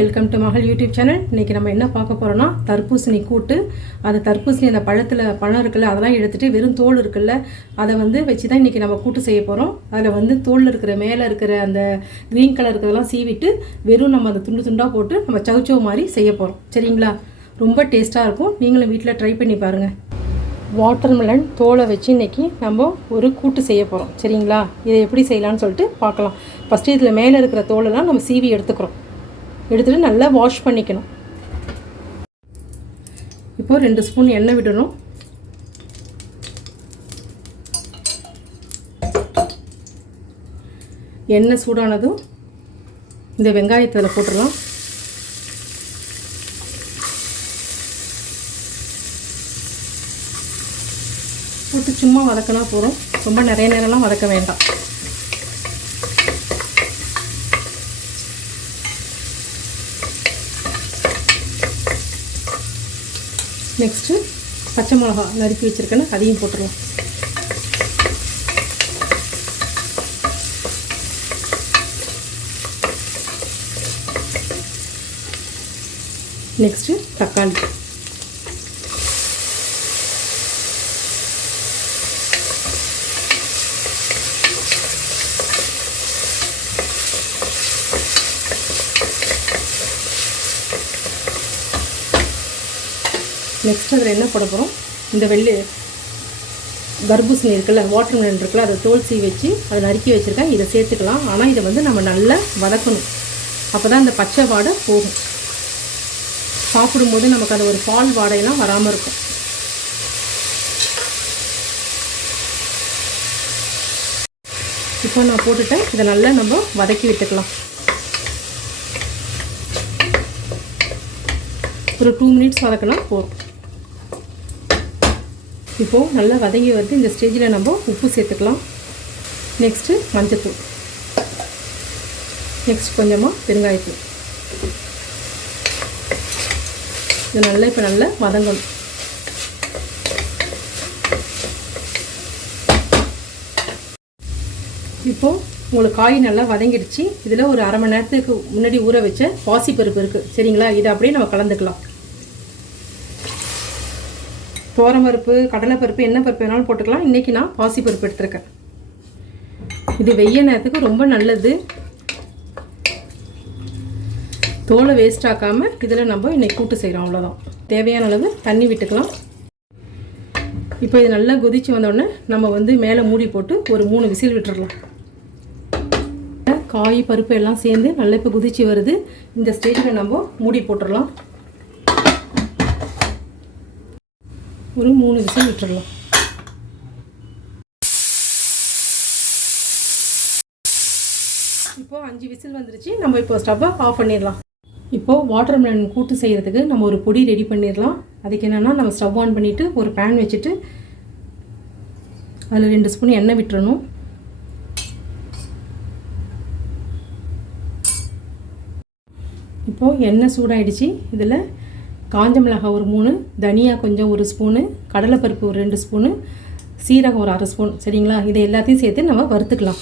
Welcome to Magal YouTube channel இன்றைக்கி நம்ம என்ன பார்க்க போகிறோம்னா தர்பூசணி கூட்டு. அந்த தர்பூசணி அந்த பழத்தில் பழம் இருக்குல்ல அதெல்லாம் எடுத்துகிட்டு வெறும் தோல் இருக்குல்ல அதை வந்து வச்சு தான் இன்றைக்கி நம்ம கூட்டு செய்ய போகிறோம் அதில் வந்து தோலில் இருக்கிற மேலே இருக்கிற அந்த க்ரீன் கலர் இருக்கிறதெல்லாம் சீவிட்டு வெறும் நம்ம அந்த துண்டு துண்டாக போட்டு நம்ம சவுச்சவு மாதிரி செய்ய போகிறோம் சரிங்களா? ரொம்ப டேஸ்ட்டாக இருக்கும். நீங்களும் வீட்டில் ட்ரை பண்ணி பாருங்கள் வாட்டர்மெலன் தோலை வச்சு இன்றைக்கி நம்ம ஒரு கூட்டு செய்ய போகிறோம் சரிங்களா? இதை எப்படி செய்யலாம்னு சொல்லிட்டு பார்க்கலாம். ஃபஸ்ட்டு இதில் மேலே இருக்கிற தோலெல்லாம் நம்ம சீவி எடுத்துக்கிறோம். எடுத்துகிட்டு நல்லா வாஷ் பண்ணிக்கணும். இப்போது ரெண்டு ஸ்பூன் எண்ணெய் விடணும். எண்ணெய் சூடானதும் இந்த வெங்காயத்தில் போட்டுடலாம். போட்டு சும்மா வதக்கினா போதும். ரொம்ப நிறைய நேரம்லாம் வதக்க வேண்டாம். நெக்ஸ்ட்டு பச்சை மிளகா நறுக்கி வச்சுருக்கேன்னு அதையும் போட்டுடலாம். நெக்ஸ்ட்டு தக்காளி. நெக்ஸ்ட் அதில் என்ன போட போகிறோம் இந்த வெள்ளி கர்பூசணி இருக்குல்ல வாட்டர் வாட்டர்மெலன் இருக்குல்ல அதை தோல் சீ வச்சு அதை நறுக்கி வச்சுருக்கேன். இதை சேர்த்துக்கலாம். ஆனால் இதை வந்து நம்ம நல்லா வதக்கணும். அப்போ தான் இந்த பச்சை வாடை போகும். சாப்பிடும்போது நமக்கு அந்த ஒரு பால் வாடையெல்லாம் வராமல் இருக்கும். இப்போ நான் போட்டுட்டேன். இதை நல்லா நம்ம வதக்கி விட்டுக்கலாம். ஒரு டூ மினிட்ஸ் வதக்கினா போதும். இப்போது நல்லா வதங்கி வந்து இந்த ஸ்டேஜில் நம்ம உப்பு சேர்த்துக்கலாம். நெக்ஸ்ட்டு மஞ்சத்தூள். நெக்ஸ்ட் கொஞ்சமாக பெருங்காயத்தூள். இது நல்லா இப்போ நல்லா வதங்கணும். இப்போது உங்களுக்கு காய் நல்லா வதங்கிடுச்சு. இதில் ஒரு அரை மணி நேரத்துக்கு முன்னாடி ஊற வச்ச பாசிப்பருப்பு இருக்குது சரிங்களா? இதை அப்படியே நம்ம கலந்துக்கலாம். பருப்பு கடலைப்பருப்பு என்ன பருப்பு வேணாலும் போட்டுக்கலாம். இன்றைக்கி நான் பாசிப்பருப்பு எடுத்திருக்கேன். இது வெய்ய நேரத்துக்கு ரொம்ப நல்லது. தோலை வேஸ்ட் ஆக்காமல் இதில் நம்ம இன்றைக்கி கூட்டு செய்கிறோம் அவ்வளோதான் தேவையான அளவு தண்ணி விட்டுக்கலாம். இப்போ இது நல்லா கொதித்து வந்தோடனே நம்ம வந்து மேலே மூடி போட்டு ஒரு மூணு விசில் விட்டுறலாம். காய் பருப்பு எல்லாம் சேர்ந்து நல்லா இப்போ குதிச்சு வருது. இந்த ஸ்டேஜில் நம்ம மூடி போட்டுடலாம் ஒரு மூணு விசில் விட்டுடலாம் இப்போது அஞ்சு விசில் வந்துருச்சு. நம்ம இப்போ ஸ்டவ்வை ஆஃப் பண்ணிடலாம். இப்போது வாட்டர் மெலன் கூட்டு செய்கிறதுக்கு நம்ம ஒரு பொடி ரெடி பண்ணிடலாம். அதுக்கு என்னென்னா நம்ம ஸ்டவ் ஆன் பண்ணிவிட்டு ஒரு பேன் வச்சுட்டு அதில் ரெண்டு ஸ்பூன் எண்ணெய் விட்டுறணும். இப்போது எண்ணெய் சூடாயிடுச்சு. இதில் காஞ்ச மிளகாய் ஒரு மூணு தனியா கொஞ்சம் ஒரு ஸ்பூனு கடலைப்பருப்பு ஒரு ரெண்டு ஸ்பூனு சீரகம் ஒரு அரை ஸ்பூன். சரிங்களா? இதை எல்லாத்தையும் சேர்த்து நம்ம வறுத்துக்கலாம்.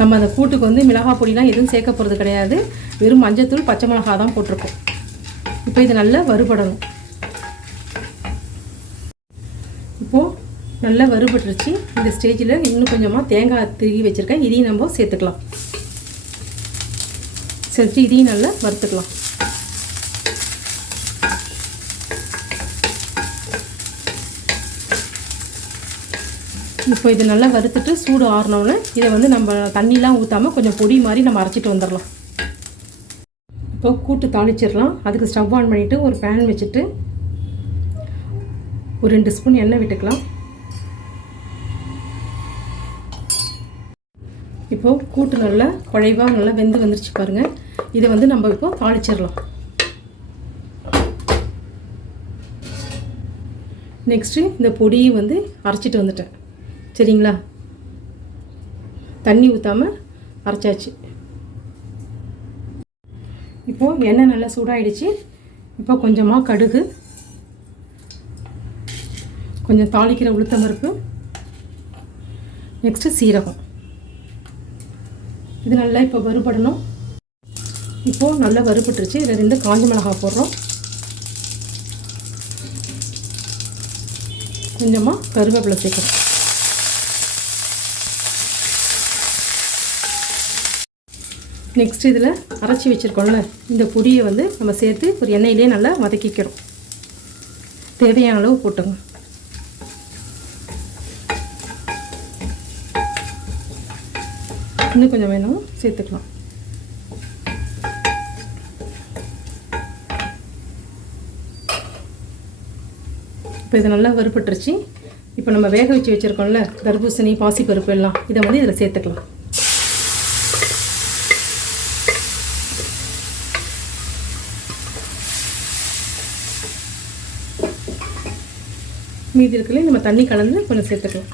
நம்ம அந்த கூட்டுக்கு வந்து மிளகாய் பொடிலாம் எதுவும் சேர்க்க போகிறது கிடையாது. வெறும் மஞ்சத்தூள் பச்சை மிளகா தான் போட்டிருக்கோம். இப்போ இது நல்லா வறுபடணும். இப்போது நல்லா வறுபட்டுருச்சு. இந்த ஸ்டேஜில் இன்னும் கொஞ்சமாக தேங்காய் திருகி வச்சுருக்கேன். இதையும் நம்ம சேர்த்துக்கலாம். சரி இதையும் நல்லா வறுத்துக்கலாம். இப்போ இது நல்லா வறுத்துட்டு சூடு ஆறினோன்னே இதை வந்து நம்ம தண்ணிலாம் ஊற்றாமல் கொஞ்சம் பொடி மாதிரி நம்ம அரைச்சிட்டு வந்துடலாம். இப்போ கூட்டு தாளிச்சிடலாம். அதுக்கு ஸ்டவ் ஆன் பண்ணிவிட்டு ஒரு பேன் வச்சுட்டு ஒரு ரெண்டு ஸ்பூன் எண்ணெய் விட்டுக்கலாம். இப்போது கூட்டு நல்லா குழைவாக நல்லா வெந்து வந்துருச்சு பாருங்கள் இதை வந்து நம்ம இப்போ தாளிச்சிடலாம். நெக்ஸ்ட்டு இந்த பொடியை வந்து அரைச்சிட்டு வந்துட்டேன். சரிங்களா? தண்ணி ஊற்றாமல் அரைச்சாச்சு. இப்போது எண்ணெய் நல்லா சூடாயிடுச்சு. இப்போ கொஞ்சமாக கடுகு கொஞ்சம் தாளிக்கிற உளுத்தம்பருப்பு நெக்ஸ்ட்டு சீரகம். இது நல்லா இப்போ வறுபடணும். இப்போது நல்லா வறுபட்டுருச்சு. இதில் ரெண்டு காஞ்ச மிளகாய் போடுறோம். கொஞ்சமாக கருவேப்பிலை சேர்க்குறோம் நெக்ஸ்ட் இதில் அரைச்சி வச்சுருக்கோம்ல இந்த பொடியை வந்து நம்ம சேர்த்து ஒரு எண்ணெயிலே நல்லா வதக்கிக்கிறோம் தேவையான அளவு போட்டுங்க இன்னும் கொஞ்சம் வேணும். சேர்த்துக்கலாம். இப்போ இது நல்லா வறுபட்டுருச்சு. இப்போ நம்ம வேக வச்சு வச்சுருக்கோம்ல தர்பூசணி பாசிப்பருப்பு எல்லாம் இதை வந்து இதில் சேர்த்துக்கலாம். மீதி இருக்குல்ல நம்ம தண்ணி கலந்து கொஞ்சம் சேர்த்துக்கலாம்.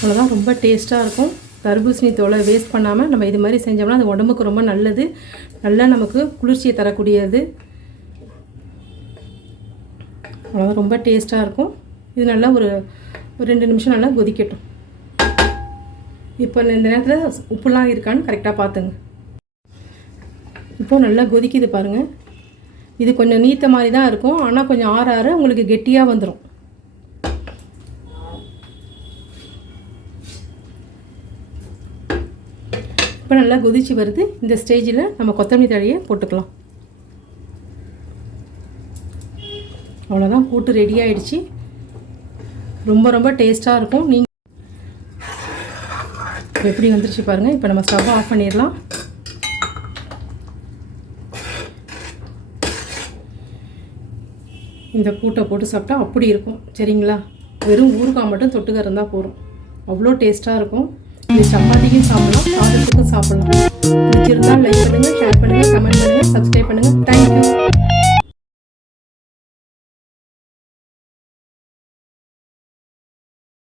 அவ்வளோதான் ரொம்ப டேஸ்ட்டாக இருக்கும். தர்பூசணி தோலை வேஸ்ட் பண்ணாமல் நம்ம இது மாதிரி செஞ்சோம்னா அது உடம்புக்கு ரொம்ப நல்லது. நல்லா நமக்கு குளிர்ச்சியை தரக்கூடியது. அவ்வளோதான் ரொம்ப டேஸ்ட்டாக இருக்கும். இது நல்லா ஒரு ரெண்டு நிமிஷம் நல்லா கொதிக்கட்டும். இப்போ இந்த நேரத்தில் உப்புலாம் இருக்கான்னு கரெக்டாக பார்த்துங்க இப்போது நல்லா கொதிக்குது பாருங்கள் இது கொஞ்சம் நீத்த மாதிரி தான் இருக்கும். ஆனால் கொஞ்சம் ஆற ஆற உங்களுக்கு கெட்டியாக வந்துடும் இப்போ நல்லா கொதிச்சு வருது. இந்த ஸ்டேஜில் நம்ம கொத்தமல்லி தழையை போட்டுக்கலாம். அவ்வளோதான் கூட்டு ரெடி ஆகிடுச்சி ரொம்ப ரொம்ப டேஸ்ட்டாக இருக்கும். நீங்கள் எப்படி வந்துருச்சு பாருங்கள் இப்போ நம்ம ஸ்டவ் ஆஃப் பண்ணிடலாம். இந்த கூட்டை போட்டு சாப்பிட்டா அப்படி இருக்கும். சரிங்களா? வெறும் ஊறுகாய் மட்டும் தொட்டுக்க இருந்தால் போதும். அவ்வளோ டேஸ்ட்டாக இருக்கும். இது சப்பாத்திக்கும் சாப்பிடலாம் சாதத்துக்கும் சாப்பிடலாம். பிடிச்சிருந்தா லைக் பண்ணுங்கள் ஷேர் பண்ணுங்கள் கமெண்ட் பண்ணுங்கள் சப்ஸ்கிரைப் பண்ணுங்கள் தேங்க்யூ